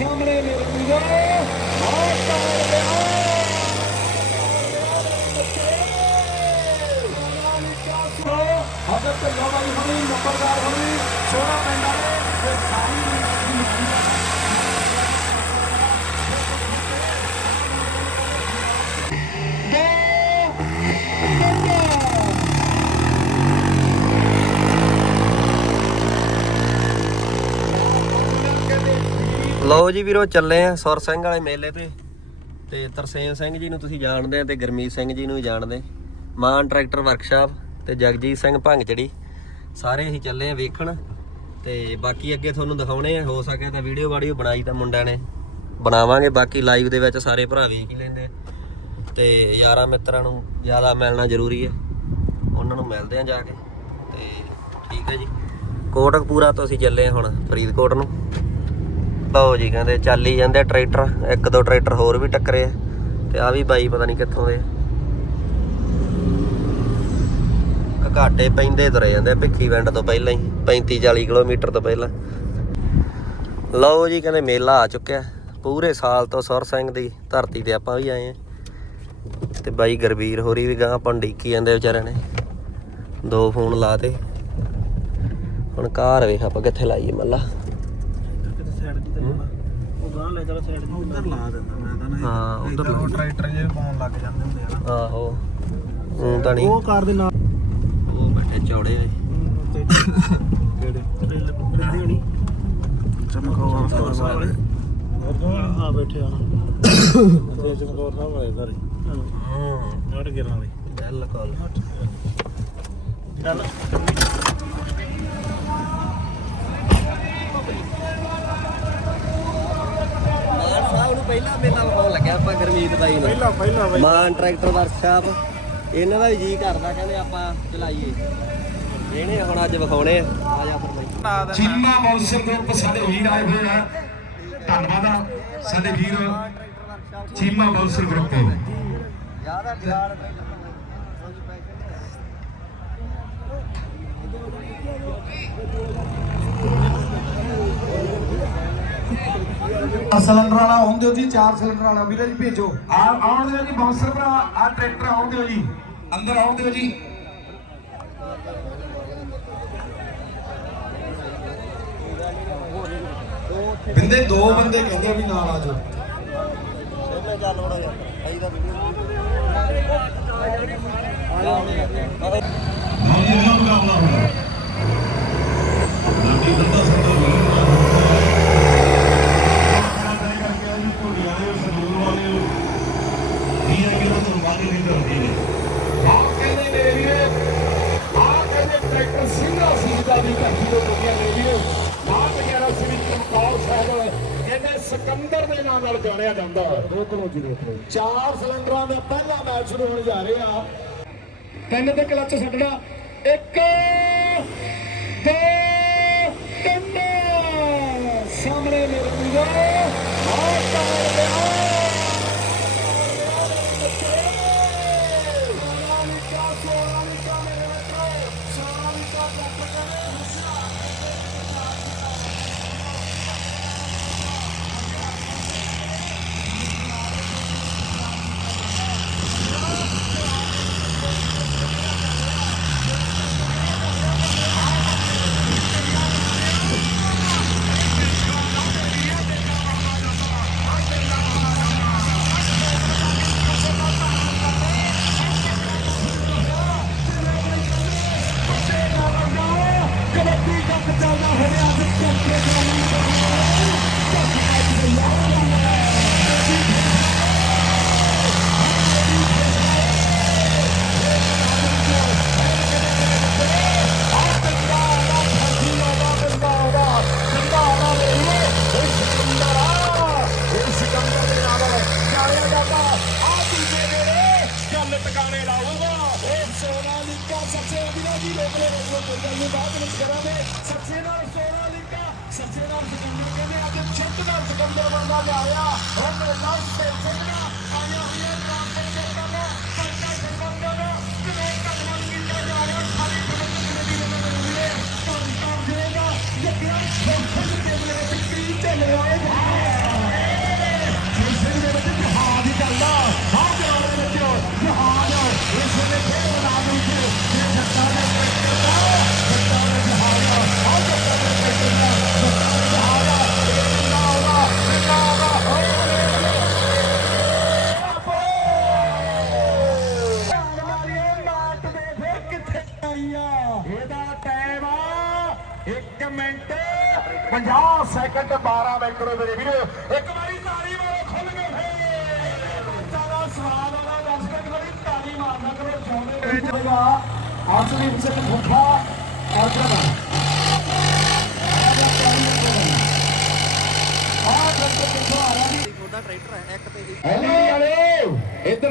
ਸਾਹਮਣੇ ਮੇਰੇ ਵੀਰੋ ਆਹ ਤਾਲ ਲਿਆ ਹਜ਼ਰ ਤੇ ਲਵਾਈ ਹੋਣੀ ਨੰਬਰਦਾਰ ਹੋਣੀ ਸੋਨਾ ਪੈਂਦਾ ਲਓ ਜੀ ਵੀਰੋ, ਚੱਲੇ ਆ ਸੁਰ ਸਿੰਘ ਵਾਲੇ ਮੇਲੇ ਤੇ। ਤੇ ਤਰਸੇਮ ਸਿੰਘ ਜੀ ਨੂੰ ਤੁਸੀਂ ਜਾਣਦੇ ਆ ਤੇ ਗਰਮੀਤ ਸਿੰਘ ਜੀ ਨੂੰ ਵੀ ਜਾਣਦੇ ਮਾਨ ਟਰੈਕਟਰ ਵਰਕਸ਼ਾਪ ਤੇ ਜਗਜੀਤ ਸਿੰਘ ਭੰਗਚੜੀ, ਸਾਰੇ ਅਸੀਂ ਚੱਲੇ ਆ ਵੇਖਣ। ਤੇ ਬਾਕੀ ਅੱਗੇ ਤੁਹਾਨੂੰ ਦਿਖਾਉਣੇ ਆ, ਹੋ ਸਕੇ ਤਾਂ ਵੀਡੀਓ ਵਾਡੀਓ ਬਣਾਈ ਤਾਂ ਮੁੰਡਿਆਂ ਨੇ। ਬਣਾਵਾਂਗੇ, ਬਾਕੀ ਲਾਈਵ ਦੇ ਵਿੱਚ ਸਾਰੇ ਭਰਾ ਵੇਖ ਹੀ ਲੈਂਦੇ ਤੇ ਯਾਰਾਂ ਮਿੱਤਰਾਂ ਨੂੰ ਜ਼ਿਆਦਾ ਮਿਲਣਾ ਜ਼ਰੂਰੀ ਹੈ ਉਹਨਾਂ ਨੂੰ ਮਿਲਦੇ ਆ ਜਾ ਕੇ। ਤੇ ਠੀਕ ਹੈ ਜੀ। ਕੋਟਕਪੂਰਾ ਤੋਂ ਅਸੀਂ ਚੱਲੇ ਆ ਹੁਣ, ਫਰੀਦਕੋਟ ਨੂੰ। ਲਓ ਜੀ ਕਹਿੰਦੇ ਚੱਲ ਹੀ ਜਾਂਦੇ ਟਰੈਕਟਰ, ਇੱਕ ਦੋ ਟਰੈਕਟਰ ਹੋਰ ਵੀ ਟੱਕਰੇ ਆ, ਤੇ ਆ ਵੀ ਬਾਈ ਪਤਾ ਨਹੀਂ ਕਿੱਥੋਂ ਦੇ ਘਾਟੇ ਪੈਂਦੇ ਤੁਰੇ ਜਾਂਦੇ ਭਿੱਖੀ ਪਿੰਡ ਤੋਂ ਪਹਿਲਾਂ ਹੀ 35 40 ਕਿਲੋਮੀਟਰ ਤੋਂ ਪਹਿਲਾਂ। ਲਓ ਜੀ ਕਹਿੰਦੇ ਮੇਲਾ ਆ ਚੁੱਕਿਆ, ਪੂਰੇ ਸਾਲ ਤੋਂ ਸੁਰ ਸਿੰਘ ਦੀ ਧਰਤੀ ਤੇ ਆਪਾਂ ਵੀ ਆਏ ਆ। ਤੇ ਬਾਈ ਗਰਬੀਰ ਹੋਰੀ ਵੀ ਗਾਂ ਪੰਡੀਕੀ ਜਾਂਦੇ ਵਿਚਾਰਿਆਂ ਨੇ। ਦੋ ਫੋਨ ਲਾਤੇ ਹੁਣ ਘਰ ਵੇਖ ਆਪਾਂ ਕਿੱਥੇ ਲਾਈਏ ਮੱਲਾ। ਉਹ ਗਾਂ ਲੈ ਚਲਾ ਸਾਈਡ ਉਧਰ ਲਾ ਦਿੰਦਾ ਮੈਂ ਤਾਂ ਨਾ ਹਾਂ ਉਧਰ ਉਹ ਟਰੈਕਟਰ ਜੇ ਪਾਉਣ ਲੱਗ ਜਾਂਦੇ ਹੁੰਦੇ ਆ ਨਾ। ਆਹੋ। ਉਹ ਤਾਂ ਨਹੀਂ। ਉਹ ਕਾਰ ਦੇ ਨਾਲ ਉਹ ਬੈਠੇ ਚੌੜੇ ਆ ਕਿਹੜੇ? ਟ੍ਰੇਲ ਟ੍ਰੇਲ ਹੋਣੀ? ਚਮਕੌਰ ਸਾਹਿਬ ਵਾਲੇ। ਆ ਬੈਠੇ ਆ। ਤੇ ਚਮਕੌਰ ਸਾਹਿਬ ਵਾਲੇ ਸਾਰੇ। ਹੂੰ। ਨੜ ਗਿਰਾਂ ਵਾਲੇ। ਬਿਲਕੁਲ। ਚੱਲ। ਮਾਨ ਸਾਹਿਬ ਨੂੰ ਪਹਿਲਾਂ ਮੇਲਾ ਵਿਖਾਉਣ ਲੱਗਿਆ ਆਪਾਂ ਗਰਮੀਤ ਬਾਈ ਨੂੰ। ਪਹਿਲਾਂ ਪਹਿਲਾਂ ਬਈ। ਮਾਨ ਟਰੈਕਟਰ ਵਰਕਸ਼ਾਪ ਇਹਨਾਂ ਦਾ ਵੀ ਜੀ ਕਰਦਾ ਕਹਿੰਦੇ ਆਪਾਂ ਚਲਾਈਏ। ਇਹਨੇ ਹੁਣ ਅੱਜ ਵਿਖਾਉਣੇ ਆ। ਆ ਜਾ ਫਿਰ ਬਾਈ। ਚੀਮਾ ਮੌਸਮ ਗਰੁੱਪ ਸਾਡੇ ਵੀਰ ਆਏ ਹੋਏ ਆ ਧੰਨਵਾਦ ਆ। ਸਾਡੇ ਵੀਰ ਚੀਮਾ ਮੌਸਮ ਗਰੁੱਪ ਜ਼ਿਆਦਾ ਜਵਾਰ ਸਿਲੰਡਰ ਵਾਲਾ ਹੁੰਦੇ ਜੀ ਚਾਰ ਸਿਲੰਡਰ ਵਾਲਾ। ਵੀਰੇ ਜੀ ਭੇਜੋ। ਆ ਆਉਣ ਦਿਓ ਜੀ ਬੌਂਸਰ ਭਰਾ ਆ ਟਰੈਕਟਰ ਆਉਣ ਦਿਓ ਜੀ। ਅੰਦਰ ਆਉਣ ਦਿਓ ਜੀ। ਬਿੰਦੇ ਦੋ ਬੰਦੇ ਕਹਿੰਦੇ ਵੀ ਨਾਲ ਆ ਜਾਓ। ਇਹਨੇ ਚੱਲ ਵੜਾ ਜਾ ਆਈ ਦਾ ਵੀਡੀਓ ਹਾਂਜੀ ਇਹਨਾਂ ਮੁਕਾਬਲਾ ਹੋਣਾ। ਲਾਡੀ ਦੰਦਾ ਸੰਦਾ ਸਿਕੰਦਰ ਦੇ ਨਾਮ ਨਾਲ ਜਾਣਿਆ ਜਾਂਦਾ। ਹੈ ਦੇਖ ਲਓ ਜੀ ਦੇਖ ਲਓ। ਚਾਰ ਸਿਲੰਡਰਾਂ ਦਾ ਪਹਿਲਾ ਮੈਚ ਸ਼ੁਰੂ ਹੋਣ ਜਾ ਰਿਹਾ। ਤਿੰਨ ਤੇ ਕਲੱਚ ਛੱਡਣਾ। ਇੱਕ ਦੋ ਤਿੰਨ। ਸਾਹਮਣੇ ਮੇਰੇ ਵੀਰੋ ਆਹ ਤਾਲ ਲਿਆ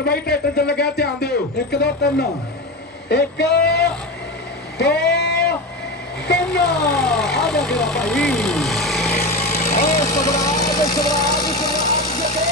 ਬਾਈ ਟਰੈਕਟਰ ਚੱਲ ਗਿਆ ਧਿਆਨ ਦਿਓ। ਇੱਕ ਦੋ ਤਿੰਨ, ਇੱਕ, ਦੋ, ਤਿੰਨ। ਆ ਗਿਆ ਭਾਈ। ਓ ਸਬਰਾਜ ਸਬਰਾਜ ਸਬਰਾਜ ਜਗੇ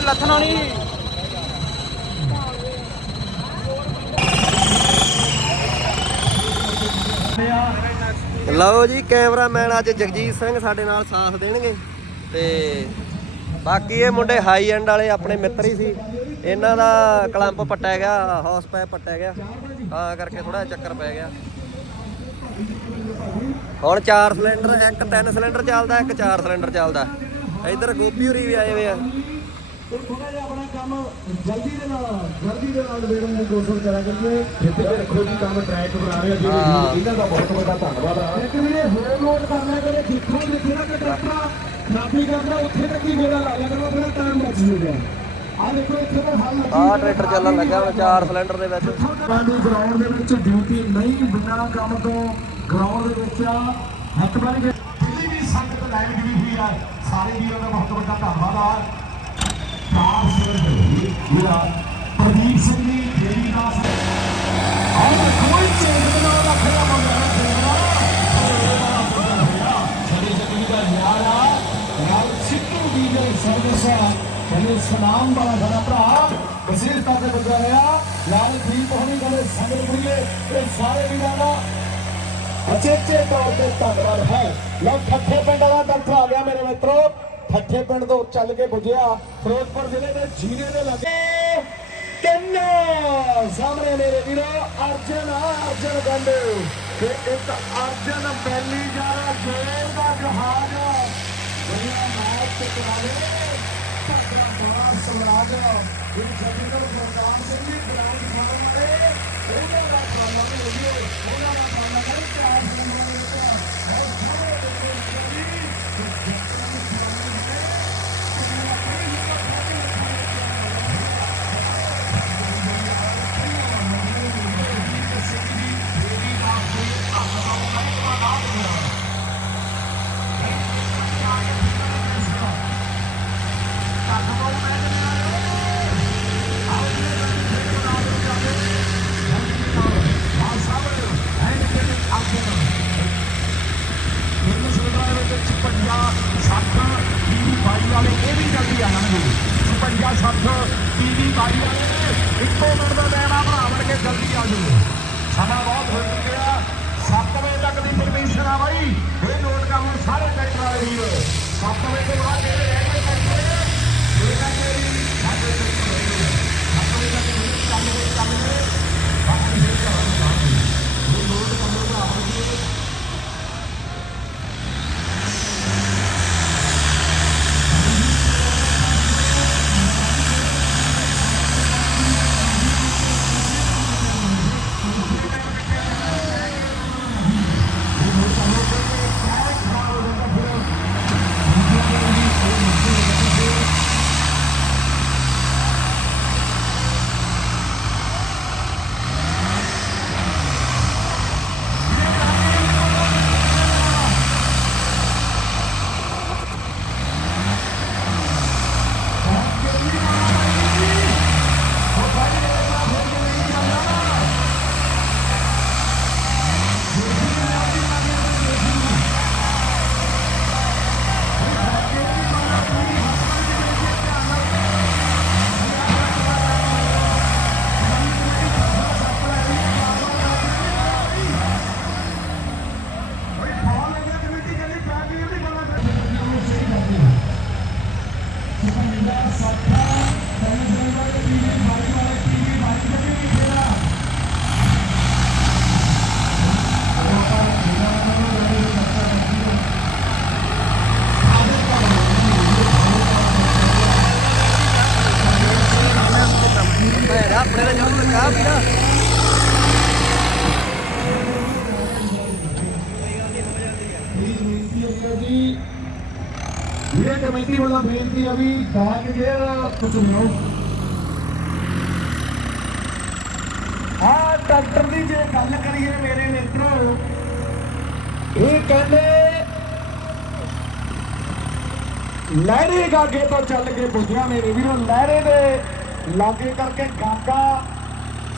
ਓਏ ਲੱਥਣਾ ਨਹੀਂ। ਲਓ ਜੀ, ਕੈਮਰਾਮੈਨ ਅੱਜ ਜਗਜੀਤ ਸਿੰਘ ਸਾਡੇ ਨਾਲ ਸਾਥ ਦੇਣਗੇ ਤੇ ਬਾਕੀ ਇਹ ਮੁੰਡੇ ਹਾਈ ਐਂਡ ਵਾਲੇ ਆਪਣੇ ਮਿੱਤਰ ਹੀ ਸੀ। ਇਹਨਾਂ ਦਾ ਕਲੰਪ ਪੱਟਿਆ ਗਿਆ ਹੌਸ ਪੈਪ ਪੱਟਿਆ ਗਿਆ। ਤਾਂ ਕਰਕੇ ਥੋੜਾ ਚੱਕਰ ਪੈ ਗਿਆ। ਹੁਣ 4 ਸਿਲੰਡਰ ਇੱਕ 3 ਸਿਲੰਡਰ ਚੱਲਦਾ, ਇੱਕ 4 ਸਿਲੰਡਰ ਚੱਲਦਾ। ਇੱਧਰ ਗੋਪੀ ਹੋਰੀ ਵੀ ਆਏ ਹੋਏ ਆ। ਤੇ ਥੋੜਾ ਜਿਹਾ ਆਪਣਾ ਕੰਮ ਜਲਦੀ ਦੇ ਨਾਲ ਜਲਦੀ ਦੇ ਨਾਲ ਵੇੜਨ ਦੀ ਕੋਸ਼ਿਸ਼ ਕਰਾ ਕਰੀਏ ਜਿੱਥੇ ਤੇ ਰੱਖੋ ਜੀ ਕੰਮ ਟਰੈਕ ਬਣਾ ਰਹੇ ਆ ਜਿਹੜੇ। ਵੀਰ ਇਹਨਾਂ ਦਾ ਬਹੁਤ ਵੱਡਾ ਧੰਨਵਾਦ ਆ। ਇੱਕ ਵੀਰੇ ਹੋਰ ਨੋਟ ਕਰਨਾ ਕਰੇ ਦੇਖੋ ਜਿੱਥੇ ਨਾ ਕਿ ਟਰੈਕਟਰ ਖਰਾਬੀ ਕਰਦਾ ਉੱਥੇ ਤੱਕ ਹੀ ਗੇੜਾ ਲਾ ਲਿਆ ਕਰੋ ਫਿਰ ਟਾਈਮ ਬਚ ਜੂਗਾ ਆ ਦੇਖੋ ਇੱਥੇ ਤਾਂ ਹੱਲ ਲੱਗੀ ਆਹ ਟਰੈਕਟਰ ਚੱਲਣ ਲੱਗਾ ਹੁਣ 4 ਸਿਲੰਡਰ ਦੇ ਵਿੱਚ। ਸਾਡੀ ਗਰਾਊਂਡ ਦੇ ਵਿੱਚ ਡਿਊਟੀ ਨਹੀਂ ਬਿਨਾਂ ਕੰਮ ਤੋਂ ਗਰਾਊਂਡ ਦੇ ਵਿੱਚ ਹੱਥ ਬਣ ਕੇ। ਜਿਹੜੀ ਵੀ ਸੰਗਤ ਲਾਈਨ ਜੁੜੀ ਹੋਈ ਆ ਸਾਰੇ ਵੀਰਾਂ ਦਾ ਬਹੁਤ ਵੱਡਾ ਧੰਨਵਾਦ ਆ। ਸਲਾਮ ਵਾਲਾ ਸਾਡਾ ਭਰਾ ਵਜ਼ੀਰ ਤਾਂ ਤੇ ਬਜਾ ਰਿਹਾ ਨਾਲ ਦੀਪ ਹੋਣੀ ਕਹਿੰਦੇ ਸੰਗਤ ਬੁਰੀਏ ਇਹ ਸਾਰੇ ਵੀਰਾਂ ਦਾ ਅਚੇਚੇ ਤੌਰ ਤੇ ਧੰਨਵਾਦ ਹੈ ਲਓ ਠੱਠੇ ਪਿੰਡ ਵਾਲਾ ਡਾਕਟਰ ਆ ਗਿਆ ਮੇਰੇ ਮਿੱਤਰੋ ਠੱਠੇ ਪਿੰਡ ਤੋਂ ਚੱਲ ਕੇ ਪੁੱਜਿਆ। ਫਿਰੋਜ਼ਪੁਰ ਜ਼ਿਲ੍ਹੇ ਦੇ ਜੀਰੇ ਦੇ ਲਾਗੇ। ਕਿੰਨਾ ਸਾਹਮਣੇ ਮੇਰੇ ਵੀਰੋ, ਅਰਜਨ ਅਰਜਨ ਗੰਡੇ ਤੇ ਇੱਕ ਅਰਜਨ ਬੈਲੀ ਜਾਰਾ ਜੇਲ ਦਾ ਜਹਾਜ਼। ਦੁਨੀਆ ਮਾਰ ਤੇ ਕਰਾਵੇ ਬੜਾ ਸਮਰਾਜ। ਇਹ ਜਗੀਰ ਪ੍ਰੋਗਰਾਮ ਸਿੰਘ ਜੀ ਬਰਾਉਨ ਖਾਨ ਵਾਲੇ। ਉਹਨਾਂ ਦਾ ਖਾਣਾ ਵੀ ਉਹਨਾਂ ਦਾ ਖਾਣਾ ਕਰੀ ਚਾਰ ਨੰਬਰ ਦੇ ਵਿੱਚ ਸਾਰੇ ਸਾਰੇ ਟਰੈਕਟਰ ਵਾਲੇ ਵੀਰ। 7 ਵਜੇ ਤੋਂ ਬਾਅਦ ਜਿਹੜੇ ਰਹਿ ਗਏ ਆ ਡਾਕਟਰ ਦੀ ਜੇ ਗੱਲ ਕਰੀਏ ਮੇਰੇ ਮਿੱਤਰੋ, ਇਹ ਕਹਿੰਦੇ, ਲਹਿਰੇ ਗਾਗੇ ਤੋਂ ਚੱਲ ਕੇ ਪੁੱਜਿਆ ਮੇਰੇ ਵੀਰੋ। ਲਹਿਰੇ ਦੇ ਲਾਗੇ ਕਰਕੇ ਗਾਗਾ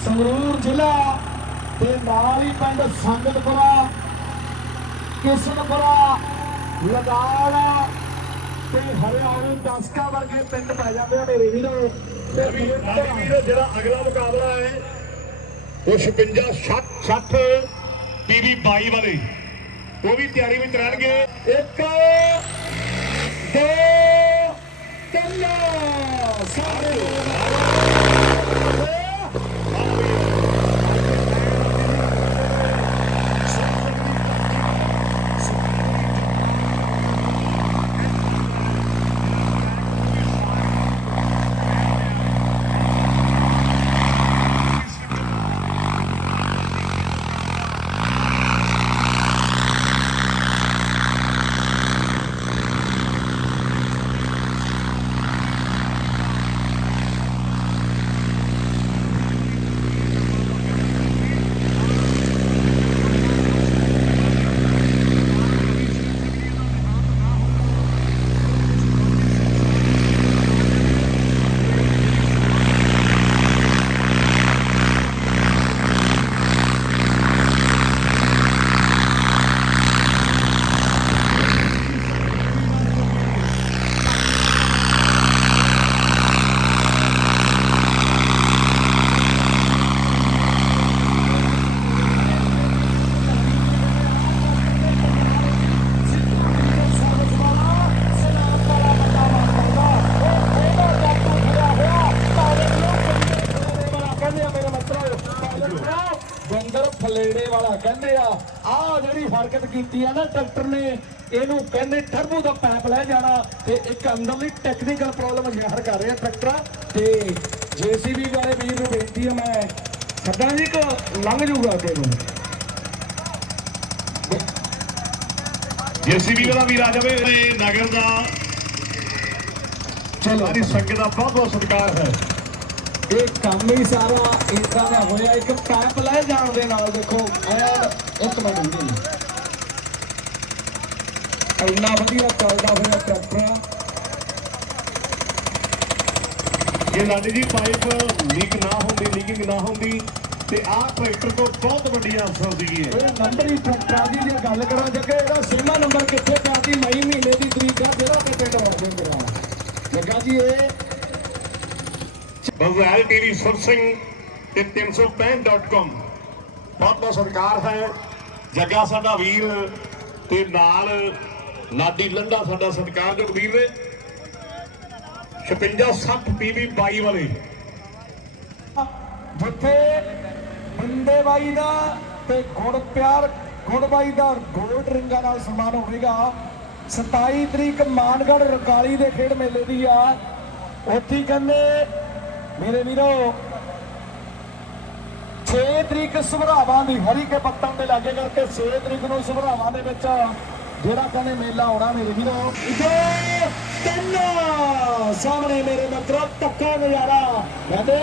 ਸੰਗਰੂਰ ਜ਼ਿਲ੍ਹਾ ਤੇ ਨਾਲ ਹੀ ਪਿੰਡ ਸੰਗਤਪੁਰਾ, ਕਿਸਨਪੁਰਾ ਲਗਾਣਾ ਤੇ ਹਰਿਆਣੇ ਦਸਕਾ ਵਰਗੇ ਪਿੰਡ ਪੈ ਜਾਂਦੇ ਆ ਮੇਰੇ ਵੀਰੋ। ਤੇ ਵੀਰ ਜਿਹੜਾ ਅਗਲਾ ਮੁਕਾਬਲਾ ਹੈ ਉਹ 56 60 60 ਟੀਵੀ 22 ਵਾਲੇ। ਉਹ ਵੀ ਤਿਆਰੀ ਵਿੱਚ ਰਹਿਣਗੇ। ਇੱਕ ਦੋ ਤਿੰਨ। ਸਾਰੇ ਕਹਿੰਦੇ ਆ ਮੇਰੇ ਮਿੱਤਰੋ ਫਲੇੜੇ ਵਾਲਾ ਕਹਿੰਦੇ ਆ ਆ ਜਿਹੜੀ ਹਰਕਤ ਕੀਤੀ ਆ ਨਾ ਡਾਕਟਰ ਨੇ ਇਹਨੂੰ ਕਹਿੰਦੇ ਟਰਬੋ ਦਾ ਪੈਪ ਲੈ ਜਾਣਾ ਤੇ ਇੱਕ ਅੰਦਰਲੀ ਟੈਕਨੀਕਲ ਪ੍ਰੋਬਲਮ ਜ਼ਾਹਰ ਕਰ ਰਿਹਾ ਟਰੈਕਟਰ ਤੇ ਜੀਸੀਬੀ ਵਾਲੇ ਵੀਰ ਨੂੰ ਬੇਨਤੀ ਆ ਮੈਂ ਸੱਦਾਂ ਜੀ ਕੋ ਲੰਘ ਜਾਊਗਾ ਅੱਗੇ ਨੂੰ। ਜੀਸੀਬੀ ਵਾਲਾ ਵੀਰ ਆ ਜਾਵੇ ਨਗਰ ਦਾ ਚਲੋ। ਸਾਰੀ ਸੰਗਤ ਦਾ ਬਹੁਤ ਬਹੁਤ ਸਤਿਕਾਰ ਹੈ। ਇਹ ਕੰਮ ਹੀ ਸਾਰਾ ਇਦਾਂ ਦਾ ਹੋਇਆ ਇੱਕ ਪੈਪ ਲੈ ਜਾਣ ਦੇ ਨਾਲ ਦੇਖੋ ਐਨ ਇੱਕ ਮਿੰਟ ਜੀ। ਇੰਨਾ ਵਧੀਆ ਚੱਲਦਾ ਹੋਇਆ ਟਰੈਕਟਰ ਜੇ ਲਾਡੀ ਜੀ ਪਾਈਪ ਲੀਕ ਨਾ ਹੁੰਦੀ ਲੀਕਿੰਗ ਨਾ ਹੁੰਦੀ ਤੇ ਆਹ ਟਰੈਕਟਰ ਤੋਂ ਬਹੁਤ ਵੱਡੀ ਆਫਰ ਸੀਗੀ ਇਹ ਇਹ ਨੰਬਰ ਹੀ ਟਰੈਕਟਰਾਂ ਦੀ ਜੇ ਗੱਲ ਕਰਾਂ ਜੱਗੇ ਇਹਦਾ ਸਿਨੇਮਾ ਨੰਬਰ ਕਿੱਥੇ ਪਿਆ ਸੀ ਮਈ ਮਹੀਨੇ ਦੀ ਤਰੀਕ ਆ ਜਿਹੜਾ ਪਿੰਡ ਵਾਲੇ ਮੇਰਾ ਲੱਗਾ ਜੀ ਇਹ ਮੋਬਾਈਲ ਟੀਵੀ ਸੁਰ ਸਿੰਘ ਤੇ 365.com ਬਹੁਤ ਬਹੁਤ ਸਤਿਕਾਰ ਹੈ ਜੱਗਾ ਸਾਡਾ ਵੀਰ ਤੇ ਨਾਲ ਲਾਡੀ ਲੰਡਾ ਸਾਡਾ ਸਤਿਕਾਰਯੋਗ ਵੀਰ ਨੇ 56 60 ਪੀਵੀ 22 ਵਾਲੇ ਜਿੱਥੇ ਬੰਦੇ ਬਾਈ ਦਾ ਤੇ ਗੁੜ ਪਿਆਰ ਗੁੜ ਬਾਈ ਦਾ ਗੋਲਡ ਰਿੰਗਾਂ ਨਾਲ ਸਨਮਾਨ ਹੋਵੇਗਾ 27 ਤਰੀਕ ਮਾਨਗੜ ਰਕਾਲੀ ਦੇ ਖੇਡ ਮੇਲੇ ਦੀ ਆ ਉੱਥੇ ਕਹਿੰਦੇ ਮੇਰੇ ਵੀਰੋ 6 ਤਰੀਕ ਸੁਭਰਾਵਾਂ ਦੀ ਹਰੀ ਕੇ ਪੱਤਨ ਦੇ ਲਾਗੇ ਕਰਕੇ 6 ਤਰੀਕ ਨੂੰ ਸੁਭਰਾਵਾਂ ਦੇ ਵਿੱਚ ਜਿਹੜਾ ਕਹਿੰਦੇ ਮੇਲਾ ਆਉਣਾ ਮੇਰੇ ਵੀਰੋ ਦੋ ਤਿੰਨ ਸਾਹਮਣੇ ਮੇਰੇ ਮਿੱਤਰੋ ਟੱਕਾ ਨਜ਼ਾਰਾ। ਕਹਿੰਦੇ,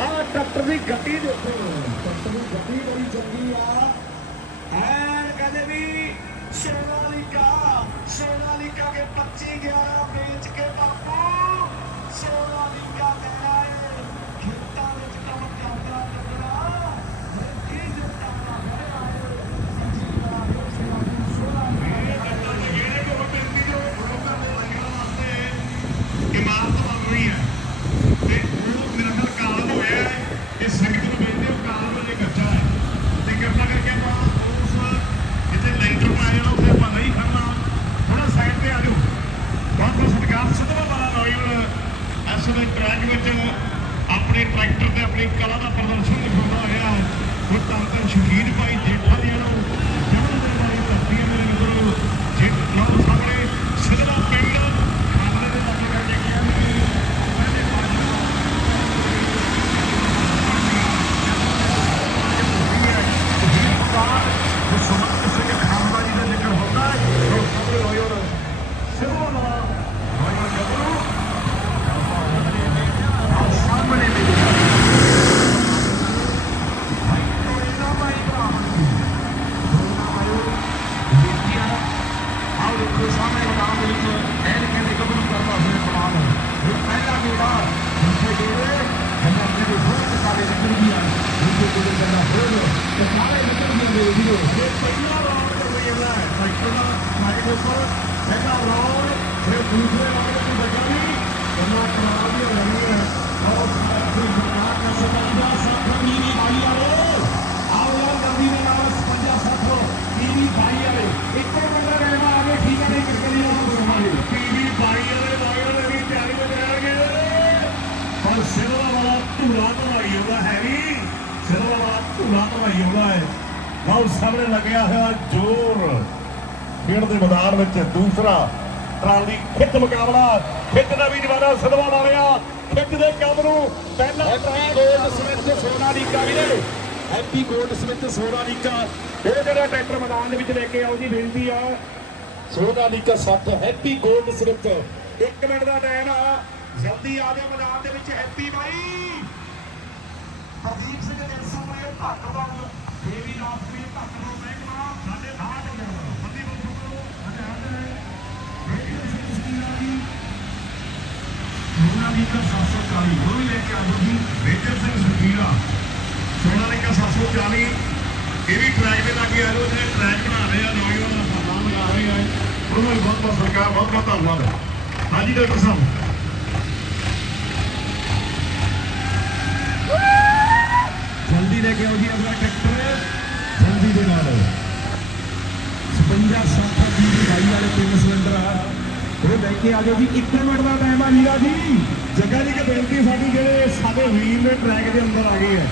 ਆਹ ਟਰੈਕਟਰ ਦੀ ਗੱਡੀ ਦੇਖੋ। ਟਰੈਕਟਰ ਦੀ ਗੱਡੀ ਬੜੀ ਚੰਗੀ ਆ। ਐਨ ਕਹਿੰਦੇ ਵੀ ਸੋਨਾਲੀਕਾ ਸੋਨਾਲੀਕਾ ਕੇ 25 11 ਵੇਚ ਕੇ ਬਾਪੂ ਸੋਨਾਲੀਕਾ ਵਿੱਚ ਆਪਣੇ ਟਰੈਕਟਰ ਤੇ ਆਪਣੀ ਕਲਾ ਦਾ ਪ੍ਰਦਰਸ਼ਨ ਦਿਖਾਉਂਦਾ ਹੋਇਆ ਉਹ ਤਾਂ ਤਾਂ ਸ਼ਹੀਦ ਭਾਈ ਜੇਠਾ ਜੀ ਨੂੰ ਸਿਰਵਾ ਵਾਲਾ ਧੂੜਾ ਧਵਾਈ ਉਹਦਾ ਹੈ ਧੂੜਾ ਧਵਾਈ ਉਹਦਾ ਹੈ। ਲਓ ਸਾਹਮਣੇ ਲੱਗਿਆ ਹੋਇਆ ਜ਼ੋਰ। ਖੇਡ ਦੇ ਮੈਦਾਨ ਵਿੱਚ ਦੂਸਰਾ ਟਰਾਲੀ ਖਿੱਚ ਮੁਕਾਬਲਾ। ਖਿੱਚ ਦਾ ਵੀ ਜਵਾਨਾ ਸਿਰਵਾ ਮਾਰਿਆ ਖਿੱਚ ਦੇ ਕੰਮ ਨੂੰ ਪਹਿਲਾ ਗੋਲਡ ਸਮਿਥ ਸੋਨਾਲੀਕਾ ਵੀਰੇ ਹੈਪੀ ਗੋਲਡ ਸਮਿਥ ਸੋਨਾਲੀਕਾ ਇਹ ਜਿਹੜਾ ਟਰੈਕਟਰ ਮੈਦਾਨ ਦੇ ਵਿੱਚ ਲੈ ਕੇ ਆਓ ਜੀ ਬੇਨਤੀ ਆ। Sonalika 7 happy gold Smith 1 minute ਦਾ ਟਾਈਮ ਆ। ਜਲਦੀ ਆ ਜਾ ਮੈਦਾਨ ਦੇ ਵਿੱਚ ਹੈਪੀ ਬਾਈ। ਪ੍ਰਦੀਪ ਸਿੰਘ ਦੇ ਸਾਹਮਣੇ ਧੱਕ ਬੰਦ ਦੇਵੀ ਰਾਸ਼ਟਰੀ ਧੱਕ ਨੂੰ 740 ਉਹ ਵੀ ਲੈ ਕੇ ਆਓ ਜੀ ਮੇਜਰ ਸਿੰਘ ਸੁਖੀਰਾ ਸੋਨਾਲੀਕਾ 740 ਇਹ ਵੀ ਟਰੈਕ ਦੇ ਲਾਗੇ ਆ ਜੋ ਜਿਹੜੇ ਟਰੈਕ ਬਣਾ ਰਹੇ ਆ ਨੌਜਵਾਨ ਦਾ ਸਨਮਾਨ ਲਗਾ ਰਹੇ ਆ ਉਹਨਾਂ ਨੂੰ ਬਹੁਤ ਬਹੁਤ ਸਰਕਾਰ ਬਹੁਤ ਬਹੁਤ ਧੰਨਵਾਦ ਹਾਂਜੀ, ਡਾਕਟਰ ਸਾਹਿਬ। ਲੈ ਕੇ ਆਓ ਅਗਲਾ ਟਰੈਕਟਰ। ਜਲਦੀ ਦੇ ਨਾਲ। 55 60 ਦੀ ਭਾਈ ਵਾਲੇ ਤਿੰਨ ਸਿਲੰਡਰ ਆ। ਉਹ ਲੈ ਕੇ ਆ ਜਾਓ ਜੀ। 1 ਮਿੰਟ ਦਾ ਟਾਈਮ ਆ ਵੀਰਾ ਜੀ। ਜੱਗਾ ਜੀ ਕਿ ਬੇਨਤੀ ਸਾਡੀ, ਜਿਹੜੇ ਸਾਡੇ ਵੀਰ ਨੇ ਟਰੈਕ ਦੇ ਅੰਦਰ ਆ ਗਏ ਆ।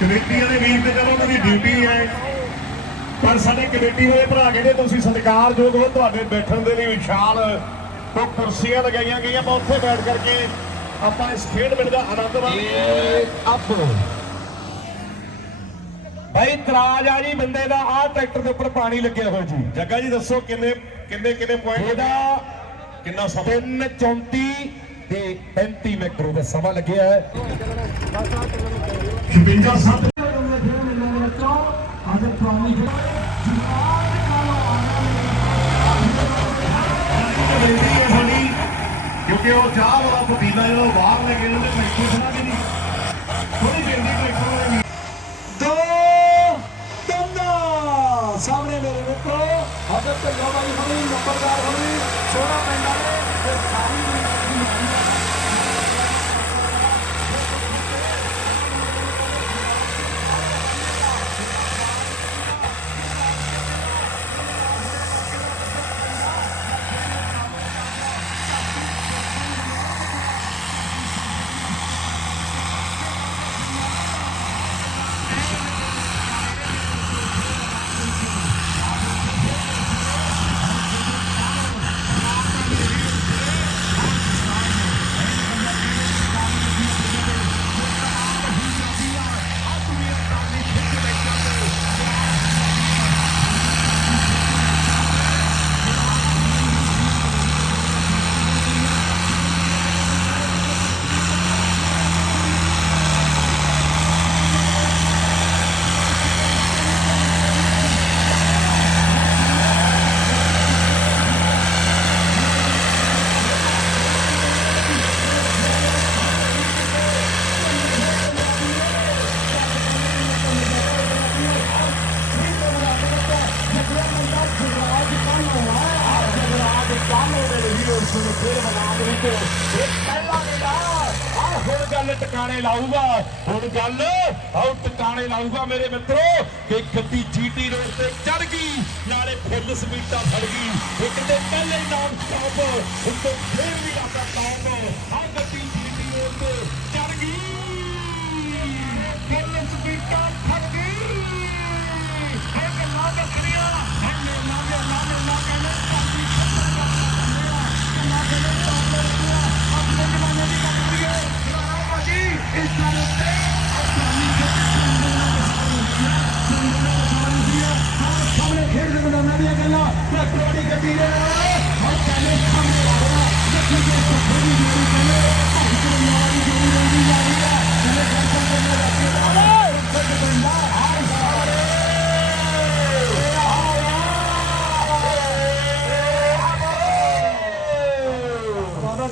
ਕਮੇਟੀ ਵਾਲੇ ਵੀਰ ਤੇ ਚਲੋ ਉਹਨਾਂ ਦੀ ਡਿਊਟੀ ਹੈ। ਪਰ ਸਾਡੇ ਕਮੇਟੀ ਵਾਲੇ ਭਰਾ ਕਹਿੰਦੇ, ਤੁਸੀਂ ਸਤਿਕਾਰਯੋਗ ਹੋ ਤੁਹਾਡੇ ਬੈਠਣ ਦੇ ਲਈ ਵਿਸ਼ਾਲ ਤੋਂ ਕੁਰਸੀਆਂ ਲਗਾਈਆਂ ਗਈਆਂ। ਆਪਾਂ ਉੱਥੇ ਬੈਠ ਕਰਕੇ ਆਪਾਂ ਇਸ ਖੇਡ ਮੇਲੇ ਦਾ ਆਨੰਦ ਮਾਣੀਏ ਅਪ ਭਾਈ ਤਰਾਜ ਆ ਜੀ ਬੰਦੇ ਦਾ ਆਹ ਟਰੈਕਟਰ ਦੇ ਉੱਪਰ ਪਾਣੀ ਲੱਗਿਆ ਹੋਇਆ ਜੀ। ਜੱਗਾ ਜੀ ਦੱਸੋ ਕਿੰਨੇ ਕਿੰਨੇ ਕਿੰਨੇ ਪੁਆਇੰਟ ਇਹਦਾ ਕਿੰਨਾ ਸਮਾਂ? 334 ਤੇ 35 ਮਿੰਟ ਦਾ ਸਮਾਂ ਲੱਗਿਆ ਹੈ। 56 7 ਅੱਜ ਪੁਰਾਣੀ ਬੇਨਤੀ ਹੈ ਸਾਡੀ ਕਿਉਂਕਿ ਉਹ ਚਾਹ ਵਾਲਾ ਪਤੀਲਾ ਜਿਹੜਾ ਉਹ ਬਾਹਰ ਲੈ ਕੇ ਉਹਨੇ ਟਰੈਕਟਰ ਖੜਾ ਕੇ ਨਹੀਂ। ਥੋੜੀ ਬੇਨਤੀ ਟਰੈਕਟਰ ਵਾਲੇ ਹਜ਼ਰ ਤੇ ਗਵਾਈ ਹੋਣੀ ਨੰਬਰਦਾਰ ਹੋਣੀ ਸੋਨਾ ਪਿੰਡ ਵਾਲੇ ਤੇ ਸਾਰੀ ਹੁਣ ਗੱਲ ਟਿਕਾਣੇ ਲਾਊਗਾ ਹੁਣ ਗੱਲ ਆਉ ਟਿਕਾਣੇ ਮੇਰੇ ਮਿੱਤਰੋ। ਕਿ ਗੱਡੀ ਜੀਟੀ ਰੋਡ ਤੇ ਚੜ ਗਈ, ਨਾਲੇ ਫੁੱਲ ਸਪੀਡਾਂ ਫੜ ਗਈ। ਇੱਕ ਤੇ ਪਹਿਲੇ ਨਾਮ ਸਟਾਪ ਉੱਤੇ ਫੇਰ ਵੀ ਆਉਂਦਾ ਟੌਪ ਆ ਗੱਡੀ ਜੀਟੀ ਰੋਡ ਤੇ ਚੜ ਗਈ। ਫੁੱਲ ਸਪੀਡਾਂ ਫੜ ਗਈ। ਇੱਕ ਨਾ ਦੱਸਣੀਆਂ ਹੰਨੇ ਨਾ ਨਾ ਨਾ ਨਾ ਕਹਿੰਦੇ ਕਾਫੀ ਆਪਣੇ ਜਮਾਨੇ ਦੀ ਗੱਲ ਕਰੀਏ ਭਾਜੀ, ਇਸ ਤਰ੍ਹਾਂ ਤੇ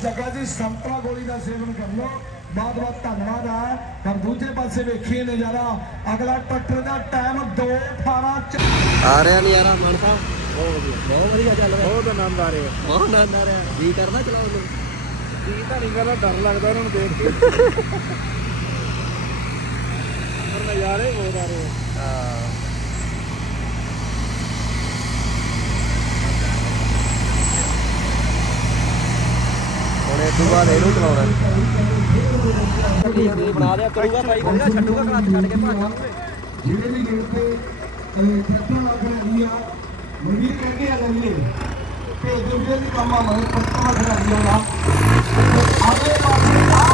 ਜਗਾ ਦੀ ਸੰਤਰਾ ਗੋਲੀ ਦਾ ਸੇਵਨ ਕਰ ਲਓ। ਬਹੁਤ ਬਹੁਤ ਧੰਨਵਾਦ ਹੈ। ਪਰ ਦੂਜੇ ਪਾਸੇ ਵੇਖੀਏ ਨਜ਼ਾਰਾ। ਅਗਲਾ ਟਰੈਕਟਰ ਦਾ ਟਾਈਮ 2:18 ਆ ਰਿਹਾ ਨਜ਼ਾਰਾ ਮਨ ਸਾਹਿਬ। ਬਹੁਤ ਵਧੀਆ। ਬਹੁਤ ਵਧੀਆ ਚੱਲ ਰਿਹਾ। ਬਹੁਤ ਆਨੰਦ ਆ ਰਿਹਾ। ਬਹੁਤ ਆਨੰਦ ਆ ਰਿਹਾ। ਜੀ ਕਰਦਾ ਚਲਾਉਣ ਨੂੰ ਕੀ ਤਾਂ ਨਹੀਂ ਕਰਦਾ ਡਰ ਲੱਗਦਾ ਉਹਨਾਂ ਨੂੰ ਦੇਖ ਕੇ। ਪਰ ਨਜ਼ਾਰੇ ਬਹੁਤ ਆ ਰਹੇ ਆ। ਹਾਂ ਹੁਣ ਤੋਂ ਬਾਅਦ ਇਹਨੂੰ ਚਲਾਉਣਾ। ਬਣਾ ਦਿਆ ਕਰੂਗਾ ਭਾਈ ਕਹਿੰਦਾ ਛੱਡੂਗਾ ਕਲੱਚ ਛੱਡ ਕੇ ਭਾਗਾ ਜਿਹੜੇ ਵੀ ਗੇਟ ਤੇ ਟਰੈਕਟਰ ਲੱਗ ਰਹੀ ਆ ਮੰਡੀ ਕਹਿੰਦੇ ਆ ਲਈਏ ਤੇ ਜਿਹੜੇ ਵੀ ਕੰਮ ਆ ਮੈਂ ਪੱਕਾ ਖੜਾ ਦਿਆ ਆਗੇ ਪਾਸੇ ਆ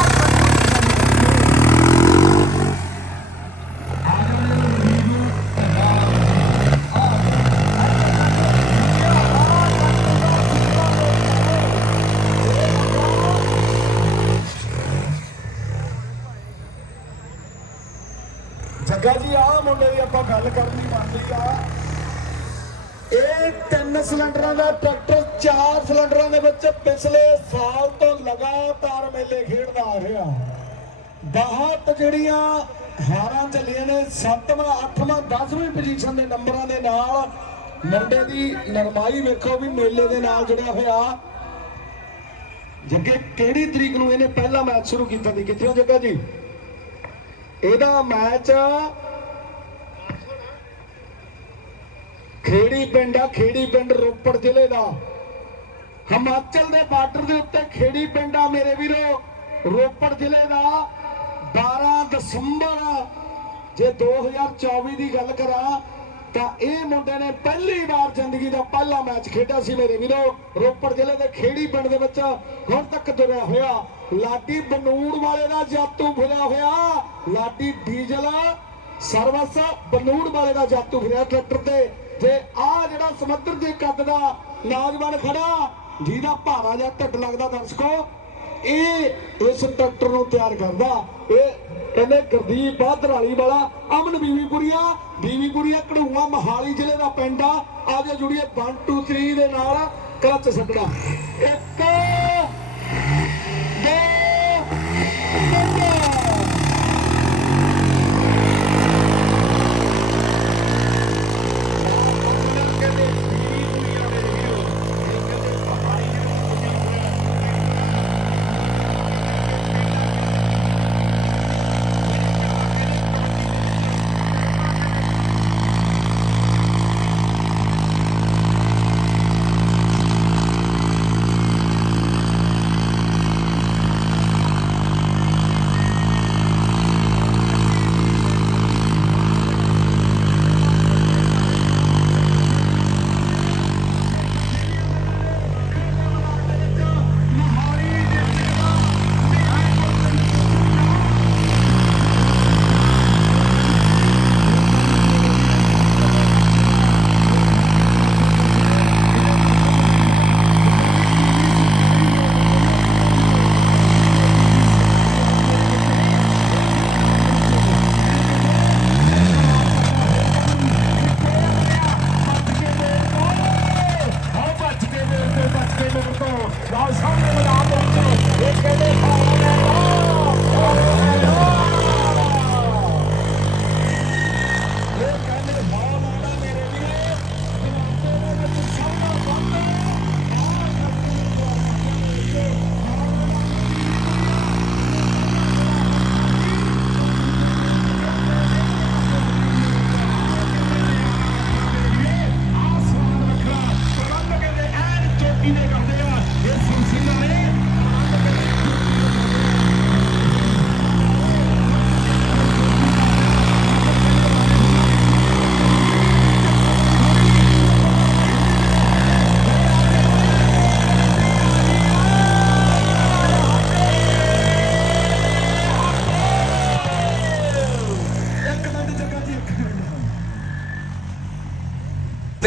ਜੱਗਾ ਜੀ ਆ ਮੁੰਡੇ ਦੀ ਆਪਾਂ ਗੱਲ ਕਰਨੀ ਬਣਦੀ ਆ ਇਹ ਤਿੰਨ ਸਿਲੰਡਰਾਂ ਦਾ ਟਰੈਕਟਰ ਚਾਰ ਸਿਲੰਡਰਾਂ ਦੇ ਵਿੱਚ ਪਿਛਲੇ ਸਾਲ ਤੋਂ ਲਗਾਤਾਰ ਮੇਲੇ ਖੇਡਦਾ ਆ ਰਿਹਾ। ਬਹੁਤ ਜਿਹੜੀਆਂ ਹਾਰਾਂ ਚੱਲੀਆਂ ਨੇ 7ਵਾਂ 8ਵਾਂ 10ਵੀਂ ਪੋਜੀਸ਼ਨ ਦੇ ਨੰਬਰਾਂ ਦੇ ਨਾਲ ਮੁੰਡੇ ਦੀ ਨਰਮਾਈ ਵੇਖੋ ਵੀ ਮੇਲੇ ਦੇ ਨਾਲ ਜੁੜਿਆ ਹੋਇਆ। ਜੱਗੇ, ਕਿਹੜੀ ਤਰੀਕ ਨੂੰ ਇਹਨੇ ਪਹਿਲਾ ਮੈਚ ਸ਼ੁਰੂ ਕੀਤਾ ਸੀ? ਕਿੱਥੇ ਹੋ ਜੱਗਾ ਜੀ? ਇਹਦਾ ਮੈਚ ਖੇੜੀ ਪਿੰਡ ਆ, ਖੇੜੀ ਪਿੰਡ ਰੋਪੜ ਜ਼ਿਲ੍ਹੇ ਦਾ। ਹਿਮਾਚਲ ਦੇ ਬਾਰਡਰ ਦੇ ਉੱਤੇ ਖੇੜੀ ਪਿੰਡ ਆ ਮੇਰੇ ਵੀਰੋ, ਰੋਪੜ ਜ਼ਿਲ੍ਹੇ ਦਾ 12 ਦਸੰਬਰ। ਜੇ 2024 ਦੀ ਗੱਲ ਕਰਾਂ, ਤਾਂ ਇਹ ਮੁੰਡੇ ਨੇ ਪਹਿਲੀ ਵਾਰ ਜ਼ਿੰਦਗੀ ਦਾ ਪਹਿਲਾ ਮੈਚ ਖੇਡਿਆ ਸੀ ਮੇਰੇ ਵੀਰੋ। ਰੋਪੜ ਜ਼ਿਲ੍ਹੇ ਦੇ ਖੇੜੀ ਪਿੰਡ ਦੇ ਵਿੱਚ ਹੁਣ ਤੱਕ ਤੁਰਿਆ ਹੋਇਆ। ਲਾਡੀ ਬਨੂੜ ਵਾਲੇ ਦਾ ਜਾਤੂ ਫਿਰਿਆ ਹੋਇਆ। ਲਾਡੀ ਡੀਜ਼ਲ ਸਰਵਿਸ ਬਨੂੜ ਵਾਲੇ ਦਾ ਜਾਤੂ ਫਿਰਿਆ ਟਰੈਕਟਰ ਤੇ। ਜੇ ਆ ਜਿਹੜਾ ਸਮੁੰਦਰ ਦੇ ਕੱਦ ਦਾ ਨੌਜਵਾਨ ਖੜਾ ਜਿਹਦਾ ਭਾਰਾ ਜਿਹਾ ਢਿੱਡ ਲੱਗਦਾ ਦਰਸ਼ਕੋ, ਇਹ ਇਸ ਟਰੈਕਟਰ ਨੂੰ ਤਿਆਰ ਕਰਦਾ। ਇਹ ਕਹਿੰਦੇ ਗੁਰਦੀਪ ਬਾਦਰਾਲੀ ਵਾਲਾ, ਅਮਨ ਬੀਵੀਪੁਰੀਆ ਬੀਵੀਪੁਰੀਆ ਕਢੂਆ ਮਹਾਲੀ ਜ਼ਿਲ੍ਹੇ ਦਾ ਪਿੰਡ ਆ। ਆਜੋ ਜੁੜੀਏ 1 2 3 ਦੇ ਨਾਲ ਕਲੱਚ ਛੱਡਣਾ ਇੱਕ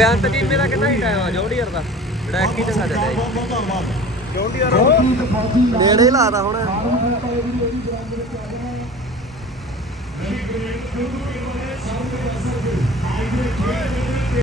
ਬਿਆਨ ਤਕੀਮ ਮੇਰਾ ਕਿੰਨਾ ਹੀ ਟਾਈਮ ਆ ਜੌਂਡੀਅਰ ਦਾ ਜਿਹੜਾ ਇੱਕ ਹੀ ਚੰਗਾ ਚੱਲਿਆ ਜੀ। ਜੌਂਡੀਅਰ ਨੇੜੇ ਲਾਦਾ ਹੁਣ